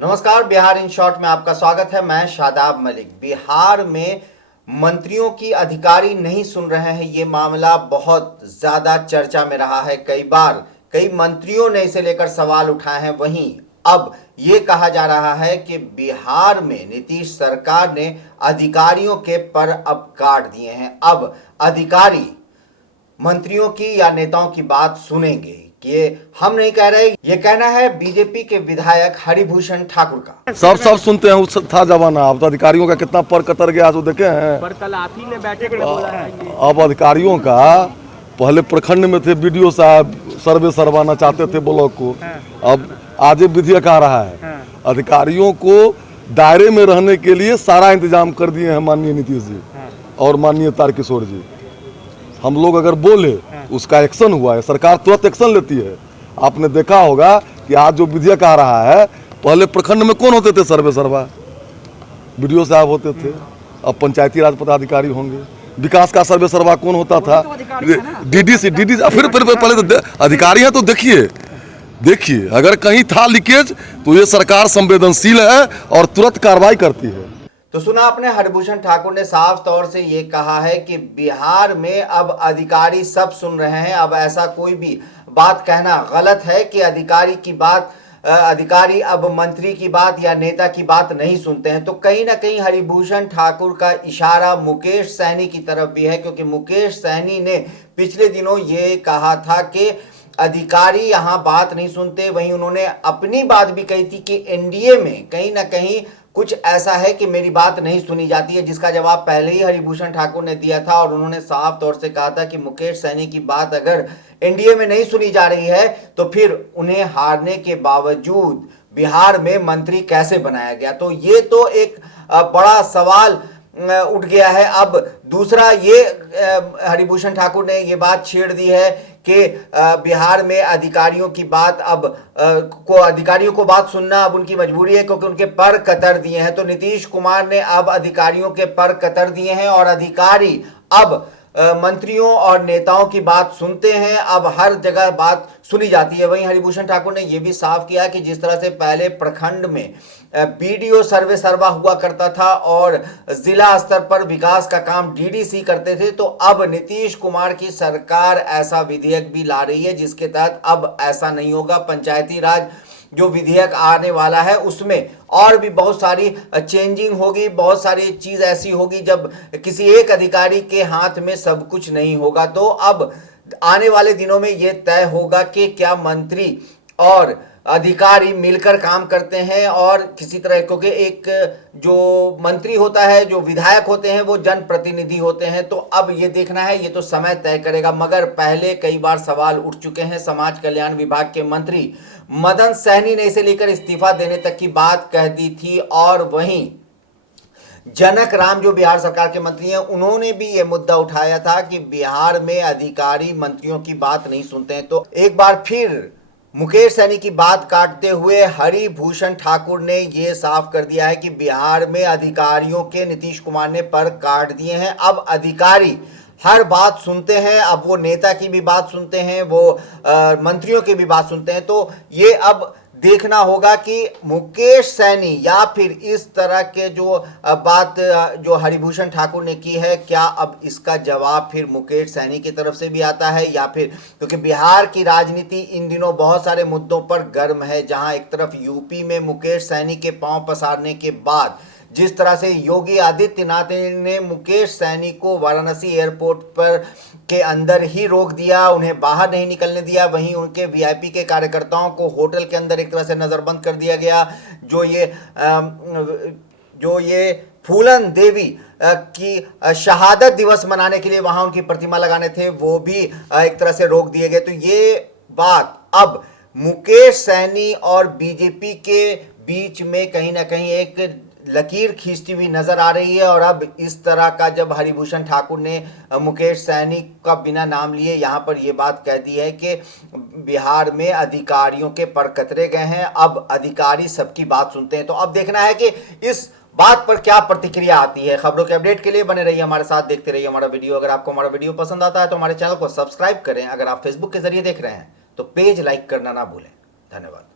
नमस्कार, Bihar in short में आपका स्वागत है। मैं शादाब मलिक। बिहार में मंत्रियों की अधिकारी नहीं सुन रहे हैं, ये मामला बहुत ज्यादा चर्चा में रहा है। कई बार कई मंत्रियों ने इसे लेकर सवाल उठाए हैं। वहीं अब ये कहा जा रहा है कि बिहार में नीतीश सरकार ने अधिकारियों के पर अब काट दिए हैं। अब अधिकारी मंत्रियों की या नेताओं की बात सुनेंगे। ये हम नहीं कह रहे, ये कहना है बीजेपी के विधायक हरिभूषण ठाकुर का। सब सुनते हैं, उस था जमाना। अब तो अधिकारियों का कितना पर कतर गया तो देखे हैं। पर कल आप ही ने बैठक में बोला है। अब अधिकारियों का पहले प्रखंड में थे बीडीओ साहब, सर्वे सरवाना चाहते थे ब्लॉक को। अब आज विधेयक आ रहा है। अधिकारियों को दायरे में रहने के लिए सारा इंतजाम कर दिए हैं माननीय नीतीश जी और माननीय तारकिशोर जी। हम लोग अगर बोले उसका एक्शन हुआ है, सरकार तुरंत एक्शन लेती है। आपने देखा होगा कि आज जो विधेयक आ रहा है, पहले प्रखंड में कौन होते थे? सर्वे सर्वा बीडीओ साहब होते थे। अब पंचायती राज पदाधिकारी होंगे। विकास का सर्वे सर्वा कौन होता था? डीडीसी। फिर पहले तो अधिकारी हैं। तो देखिए अगर कहीं था लीकेज तो ये सरकार संवेदनशील है और तुरंत कार्रवाई करती है। तो सुना आपने, हरिभूषण ठाकुर ने साफ तौर से ये कहा है कि बिहार में अब अधिकारी सब सुन रहे हैं। अब ऐसा कोई भी बात कहना गलत है कि अधिकारी अब मंत्री की बात या नेता की बात नहीं सुनते हैं। तो कहीं ना कहीं हरिभूषण ठाकुर का इशारा मुकेश सहनी की तरफ भी है, क्योंकि मुकेश सहनी ने पिछले दिनों ये कहा था कि अधिकारी यहाँ बात नहीं सुनते। वहीं उन्होंने अपनी बात भी कही थी कि एनडीए में कहीं ना कहीं कुछ ऐसा है कि मेरी बात नहीं सुनी जाती है, जिसका जवाब पहले ही हरिभूषण ठाकुर ने दिया था। और उन्होंने साफ तौर से कहा था कि मुकेश सहनी की बात अगर एनडीए में नहीं सुनी जा रही है तो फिर उन्हें हारने के बावजूद बिहार में मंत्री कैसे बनाया गया। तो ये तो एक बड़ा सवाल उठ गया है। अब दूसरा ये हरिभूषण ठाकुर ने ये बात छेड़ दी है कि बिहार में अधिकारियों की बात अधिकारियों को बात सुनना अब उनकी मजबूरी है, क्योंकि उनके पर कतर दिए हैं। तो नीतीश कुमार ने अब अधिकारियों के पर कतर दिए हैं और अधिकारी अब मंत्रियों और नेताओं की बात सुनते हैं। अब हर जगह बात सुनी जाती है। वहीं हरिभूषण ठाकुर ने यह भी साफ किया कि जिस तरह से पहले प्रखंड में बीडीओ सर्वे सर्वा हुआ करता था और जिला स्तर पर विकास का काम डीडीसी करते थे, तो अब नीतीश कुमार की सरकार ऐसा विधेयक भी ला रही है जिसके तहत अब ऐसा नहीं होगा। पंचायती राज जो विधेयक आने वाला है उसमें और भी बहुत सारी चेंजिंग होगी, बहुत सारी चीज ऐसी होगी जब किसी एक अधिकारी के हाथ में सब कुछ नहीं होगा। तो अब आने वाले दिनों में यह तय होगा कि क्या मंत्री और अधिकारी मिलकर काम करते हैं और किसी तरह, क्योंकि एक जो मंत्री होता है, जो विधायक होते हैं, वो जनप्रतिनिधि होते हैं। तो अब ये देखना है, ये तो समय तय करेगा। मगर पहले कई बार सवाल उठ चुके हैं। समाज कल्याण विभाग के मंत्री मदन सहनी ने इसे लेकर इस्तीफा देने तक की बात कह दी थी। और वहीं जनक राम जो बिहार सरकार के मंत्री हैं, उन्होंने भी ये मुद्दा उठाया था कि बिहार में अधिकारी मंत्रियों की बात नहीं सुनते हैं। तो एक बार फिर मुकेश सहनी की बात काटते हुए हरिभूषण ठाकुर ने यह साफ कर दिया है कि बिहार में अधिकारियों के नीतीश कुमार ने पर काट दिए हैं। अब अधिकारी हर बात सुनते हैं। अब वो नेता की भी बात सुनते हैं, वो मंत्रियों की भी बात सुनते हैं। तो ये अब देखना होगा कि मुकेश सहनी या फिर इस तरह के जो बात जो हरिभूषण ठाकुर ने की है, क्या अब इसका जवाब फिर मुकेश सहनी की तरफ से भी आता है या फिर, क्योंकि बिहार की राजनीति इन दिनों बहुत सारे मुद्दों पर गर्म है। जहां एक तरफ यूपी में मुकेश सहनी के पांव पसारने के बाद जिस तरह से योगी आदित्यनाथ ने मुकेश सहनी को वाराणसी एयरपोर्ट पर के अंदर ही रोक दिया, उन्हें बाहर नहीं निकलने दिया। वहीं उनके वीआईपी के कार्यकर्ताओं को होटल के अंदर एक तरह से नजरबंद कर दिया गया। जो ये फूलन देवी की शहादत दिवस मनाने के लिए वहां उनकी प्रतिमा लगाने थे, वो भी एक तरह से रोक दिए गए। तो ये बात अब मुकेश सहनी और बीजेपी के बीच में कहीं ना कहीं एक लकीर खींचती हुई नजर आ रही है। और अब इस तरह का जब हरिभूषण ठाकुर ने मुकेश सहनी का बिना नाम लिए यहां पर यह बात कह दी है कि बिहार में अधिकारियों के पर कतरे गए हैं, अब अधिकारी सबकी बात सुनते हैं। तो अब देखना है कि इस बात पर क्या प्रतिक्रिया आती है। खबरों के अपडेट के लिए बने रहिए हमारे साथ, देखते रहिए हमारा वीडियो। अगर आपको हमारा वीडियो पसंद आता है तो हमारे चैनल को सब्सक्राइब करें। अगर आप फेसबुक के जरिए देख रहे हैं तो पेज लाइक करना ना भूलें। धन्यवाद।